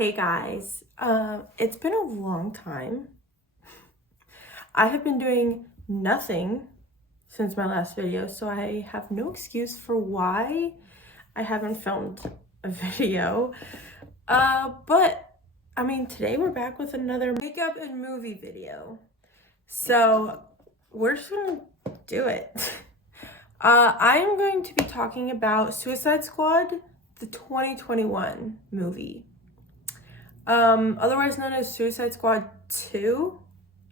Hey guys, it's been a long time. I have been doing nothing since my last video, so I have no excuse for why I haven't filmed a video. But I mean, today we're back with another makeup and movie video. So we're just gonna do it. I am going to be talking about Suicide Squad, the 2021 movie. Otherwise known as Suicide Squad 2,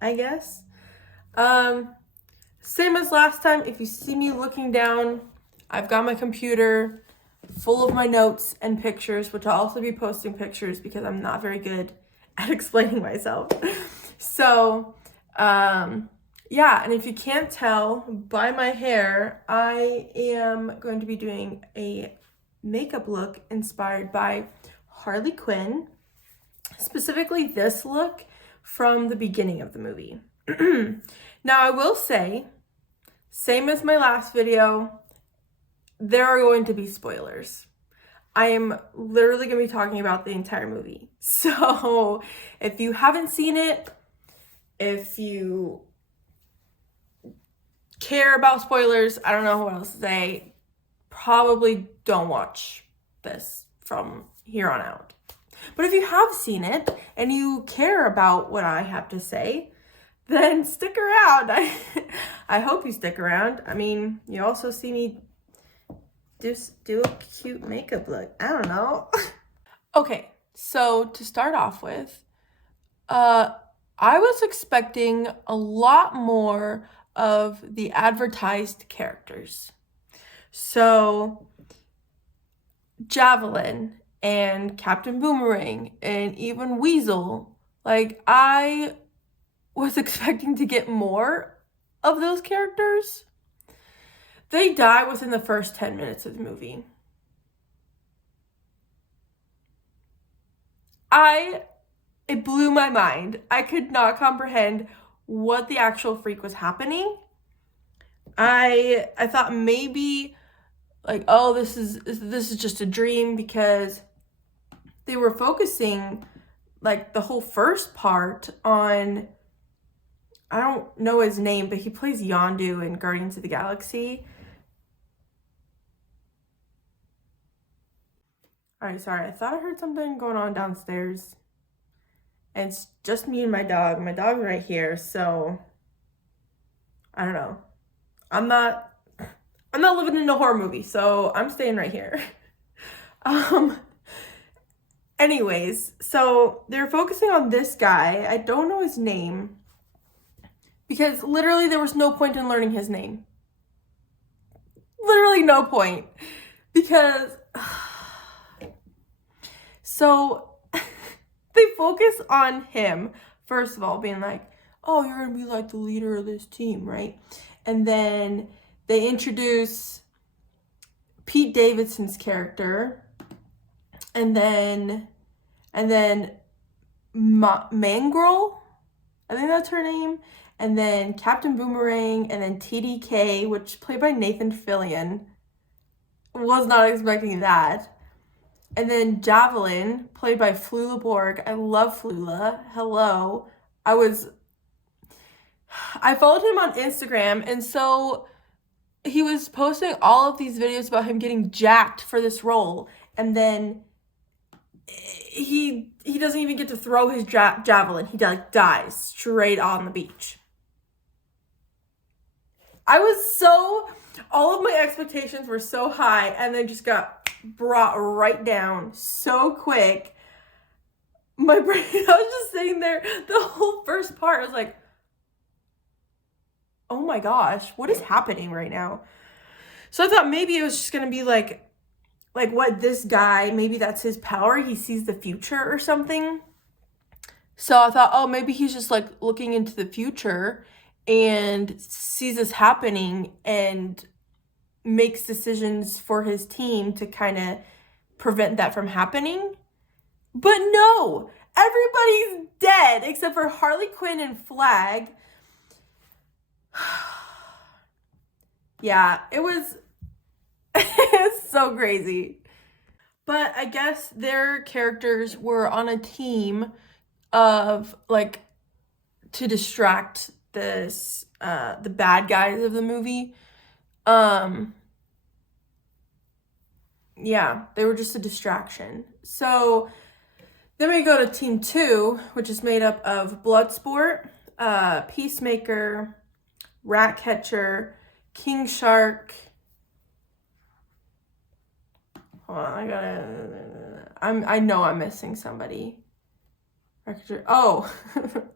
I guess. Same as last time, if you see me looking down, I've got my computer full of my notes and pictures, which I'll also be posting pictures because I'm not very good at explaining myself. So, yeah, and if you can't tell by my hair, I am going to be doing a makeup look inspired by Harley Quinn. Specifically this look from the beginning of the movie. Now I will say, same as my last video, there are going to be spoilers. I am literally going to be talking about the entire movie. So if you haven't seen it, if you care about spoilers, I don't know what else to say, probably don't watch this from here on out. But if you have seen it and you care about what I have to say, then stick around. I hope you stick around. I mean, you also see me do a cute makeup look. I don't know. Okay, so to start off with, I was expecting a lot more of the advertised characters. So, Javelin and Captain Boomerang and even Weasel, like I was expecting to get more of those characters. They die within the first 10 minutes of the movie. It blew my mind. I could not comprehend what the actual freak was happening. I thought maybe like, oh, this is just a dream, because they were focusing like the whole first part on, I don't know his name, but he plays Yondu in Guardians of the Galaxy. All right, sorry, I thought I heard something going on downstairs. And it's just me and my dog. My dog's right here, so I don't know. I'm not living in a horror movie, so I'm staying right here. Anyways, so they're focusing on this guy. I don't know his name because literally there was no point in learning his name. Literally no point. Because so they focus on him, first of all, being like, oh, you're gonna be like the leader of this team, right? And then they introduce Pete Davidson's character, and then Mangrel, I think that's her name, and then Captain Boomerang, and then TDK, which played by Nathan Fillion. Was not expecting that. And then Javelin, played by Flula Borg. I love Flula. Hello. I followed him on Instagram, and so he was posting all of these videos about him getting jacked for this role, and then he doesn't even get to throw his javelin. He like dies straight on the beach. All of my expectations were so high, and then just got brought right down so quick. My brain, I was just sitting there the whole first part. I was like, oh my gosh, what is happening right now? So I thought maybe it was just gonna be like what this guy, maybe that's his power, he sees the future or something. So I thought, oh, maybe he's just like looking into the future and sees this happening and makes decisions for his team to kind of prevent that from happening. But no, everybody's dead except for Harley Quinn and Flag. Yeah, it was it's so crazy. But I guess their characters were on a team of like to distract this the bad guys of the movie. Yeah, they were just a distraction. So then we go to Team 2, which is made up of Bloodsport, Peacemaker, Ratcatcher, King Shark. Hold on, I know I'm missing somebody. Oh,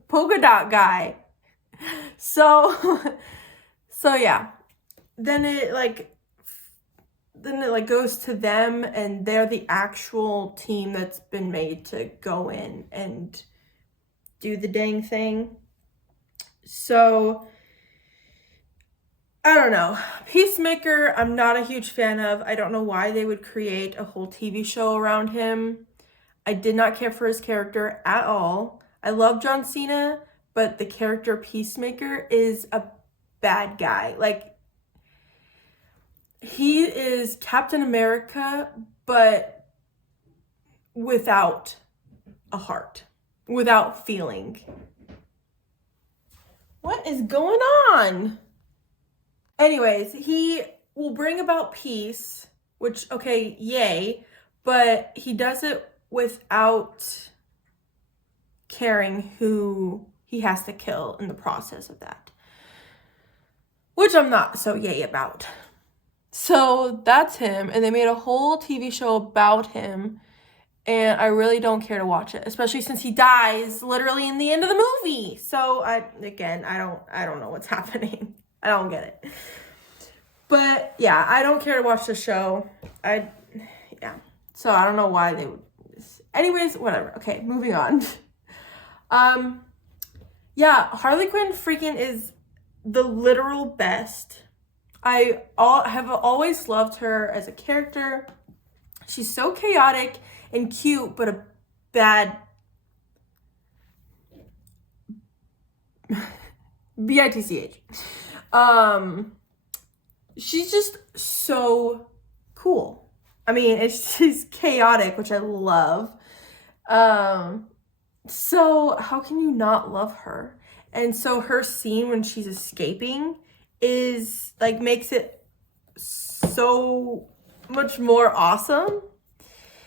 Polka Dot Guy. So yeah. Then it goes to them, and they're the actual team that's been made to go in and do the dang thing. So I don't know. Peacemaker, I'm not a huge fan of. I don't know why they would create a whole TV show around him. I did not care for his character at all. I love John Cena, but the character Peacemaker is a bad guy. Like, he is Captain America, but without a heart, without feeling. What is going on? Anyways, he will bring about peace, which, okay, yay, but he does it without caring who he has to kill in the process of that, which I'm not so yay about. So that's him, and they made a whole TV show about him, and I really don't care to watch it, especially since he dies literally in the end of the movie. So I don't know what's happening. I don't get it. But yeah, I don't care to watch the show. So I don't know why they would. Anyways, whatever. Okay, moving on. Yeah, Harley Quinn freaking is the literal best. I have always loved her as a character. She's so chaotic and cute, but a bad bitch. She's just so cool. I mean, she's chaotic, which I love. So how can you not love her? And so her scene when she's escaping is like makes it so much more awesome,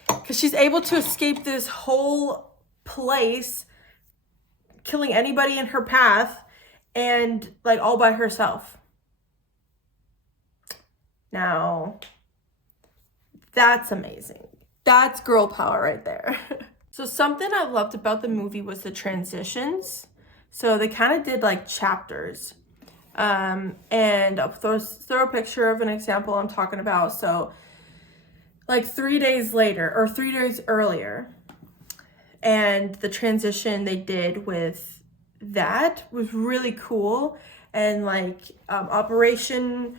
because she's able to escape this whole place, killing anybody in her path, and like all by herself. Now, that's amazing. That's girl power right there. So something I loved about the movie was the transitions. So they kind of did like chapters. And I'll throw a picture of an example I'm talking about. So like 3 days later, or 3 days earlier, and the transition they did with that was really cool. And like Operation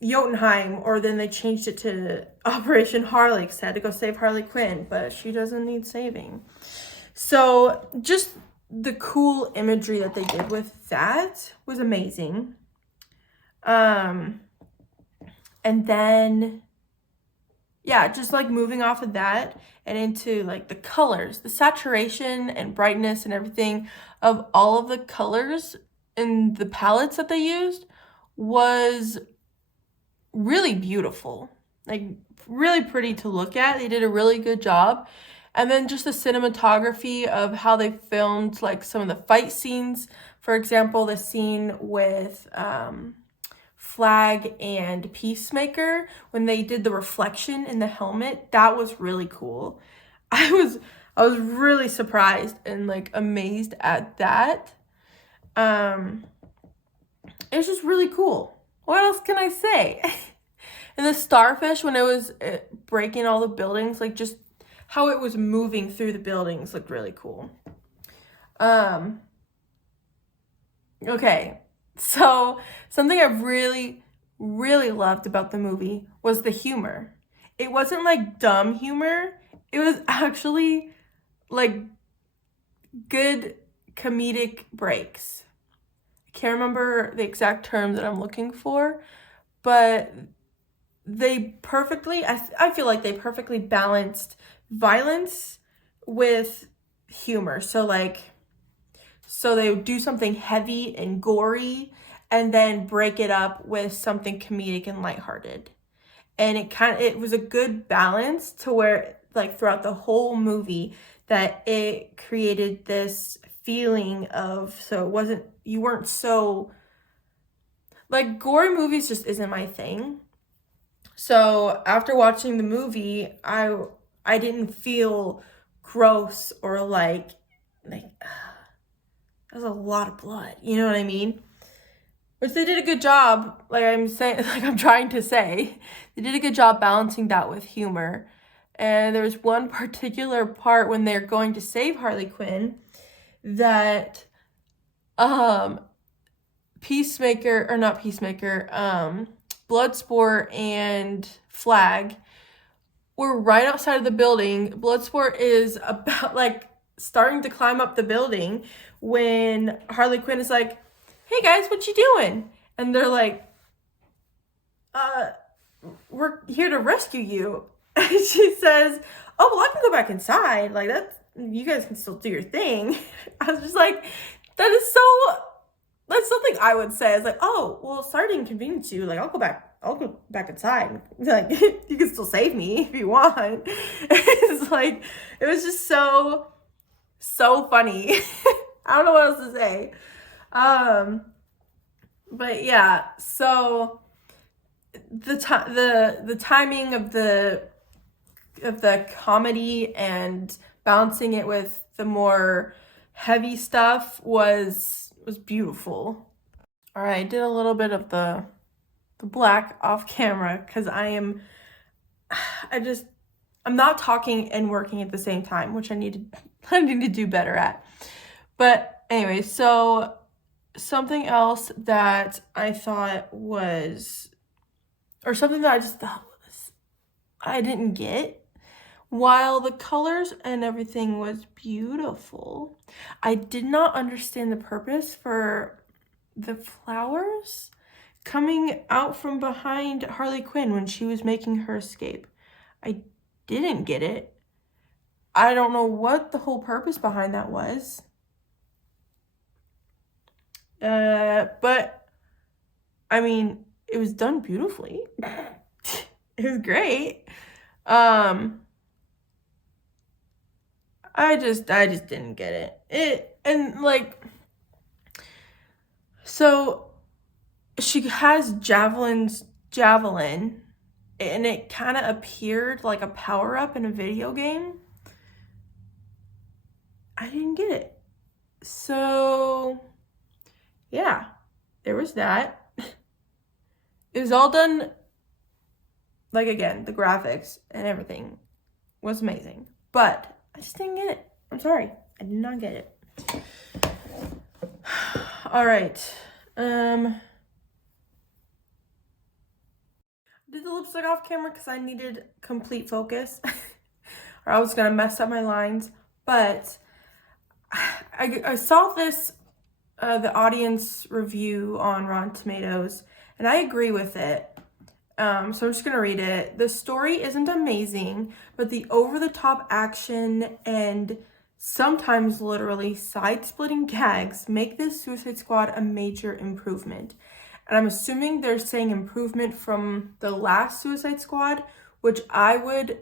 Jotunheim, or then they changed it to Operation Harley because they had to go save Harley Quinn, but she doesn't need saving. So just the cool imagery that they did with that was amazing. And then, yeah, just like moving off of that and into like the colors, the saturation and brightness and everything of all of the colors in the palettes that they used was really beautiful, like really pretty to look at. They did a really good job. And then just the cinematography of how they filmed like some of the fight scenes. For example, the scene with Flag and Peacemaker, when they did the reflection in the helmet, that was really cool. I was really surprised and like amazed at that. It was just really cool. What else can I say? And the starfish, when it was breaking all the buildings, like just how it was moving through the buildings looked really cool. Okay, so something I really, really loved about the movie was the humor. It wasn't like dumb humor. It was actually like good comedic breaks. I can't remember the exact term that I'm looking for, but they perfectly, I feel like they perfectly balanced violence with humor. So like, so they would do something heavy and gory and then break it up with something comedic and lighthearted. And it was a good balance to where like throughout the whole movie that it created this feeling of, so it wasn't, you weren't so, like gory movies just isn't my thing. So after watching the movie, I didn't feel gross or like there's a lot of blood. You know what I mean? Which they did a good job, like I'm trying to say. They did a good job balancing that with humor. And there was one particular part when they're going to save Harley Quinn that Peacemaker, or not Peacemaker, Bloodsport and Flag were right outside of the building. Bloodsport is about like starting to climb up the building when Harley Quinn is like, "Hey guys, what you doing?" And they're like, we're here to rescue you." And she says, "Oh, well, I can go back inside. Like, you guys can still do your thing." I was just like, that's something I would say. It's like, "Oh, well, sorry to inconvenience you. Like, I'll go back inside. Like, you can still save me if you want." It's like, it was just so funny. I don't know what else to say. But yeah, so the timing of the comedy and balancing it with the more heavy stuff was beautiful. All right, I did a little bit of the black off camera because I'm not talking and working at the same time, which I need to do better at. But anyway, so something else that I thought was, or something that I just thought was, I didn't get, while the colors and everything was beautiful, I did not understand the purpose for the flowers coming out from behind Harley Quinn when she was making her escape. I didn't get it. I don't know what the whole purpose behind that was. But I mean, it was done beautifully. It was great. I just didn't get it. And like, so she has javelin, and it kind of appeared like a power-up in a video game. I didn't get it. So yeah, there was that. It was all done, like, again, the graphics and everything was amazing, but I just didn't get it. I'm sorry, I did not get it. All right, I did the lipstick off camera because I needed complete focus, or I was gonna mess up my lines. But I saw this, the audience review on Rotten Tomatoes, and I agree with it. So I'm just gonna read it. "The story isn't amazing, but the over-the-top action and sometimes literally side-splitting gags make this Suicide Squad a major improvement." And I'm assuming they're saying improvement from the last Suicide Squad, which I would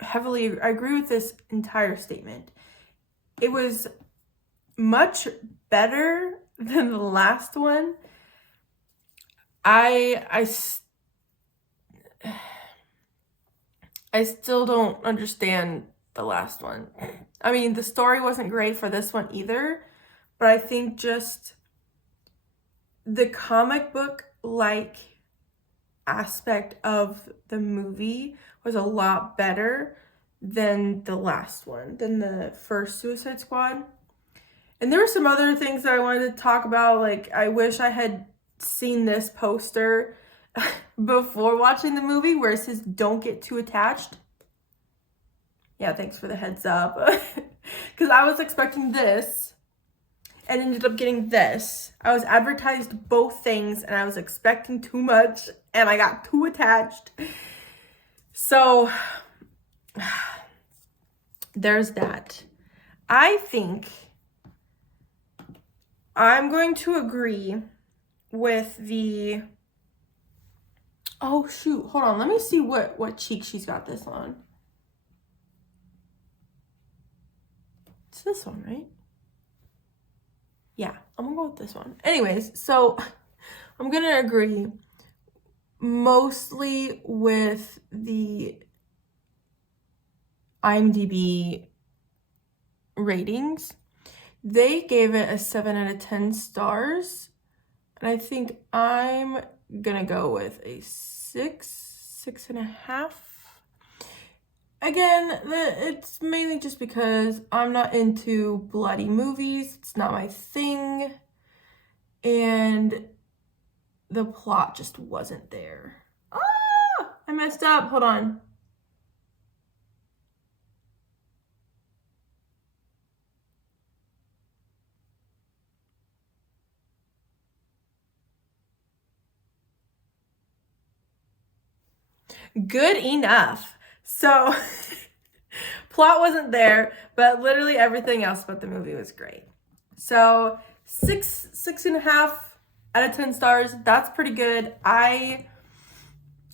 heavily agree with this entire statement. It was much better than the last one. I still don't understand the last one. I mean, the story wasn't great for this one either, but I think just the comic book-like aspect of the movie was a lot better than the last one, than the first Suicide Squad. And there were some other things that I wanted to talk about. Like, I wish I had seen this poster before watching the movie where it says "Don't get too attached." Yeah, thanks for the heads up. Because I was expecting this, and ended up getting this. I was advertised both things and I was expecting too much and I got too attached. So there's that. I think I'm going to agree with the, oh shoot, hold on, let me see what cheek she's got this on. It's this one, right? Yeah, I'm gonna go with this one. Anyways, so I'm gonna agree mostly with the IMDb ratings. They gave it a 7 out of 10 stars. And I think I'm gonna go with a 6.5. Again, it's mainly just because I'm not into bloody movies. It's not my thing. And the plot just wasn't there. Ah! I messed up. Hold on. Good enough. So, plot wasn't there, but literally everything else about the movie was great. So, 6.5 out of 10 stars. That's pretty good. I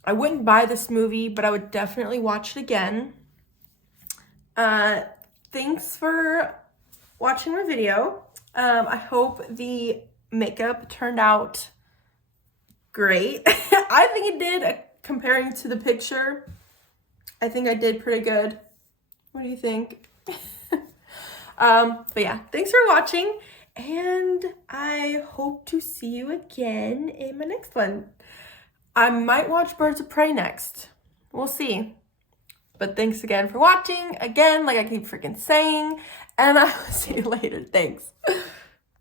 wouldn't buy this movie, but I would definitely watch it again. Thanks for watching my video. I hope the makeup turned out great. I think it did. Comparing to the picture, I think I did pretty good. What do you think? But yeah, thanks for watching, and I hope to see you again in my next one. I might watch Birds of Prey next. We'll see. But thanks again for watching. Again, like I keep freaking saying, and I will see you later. Thanks.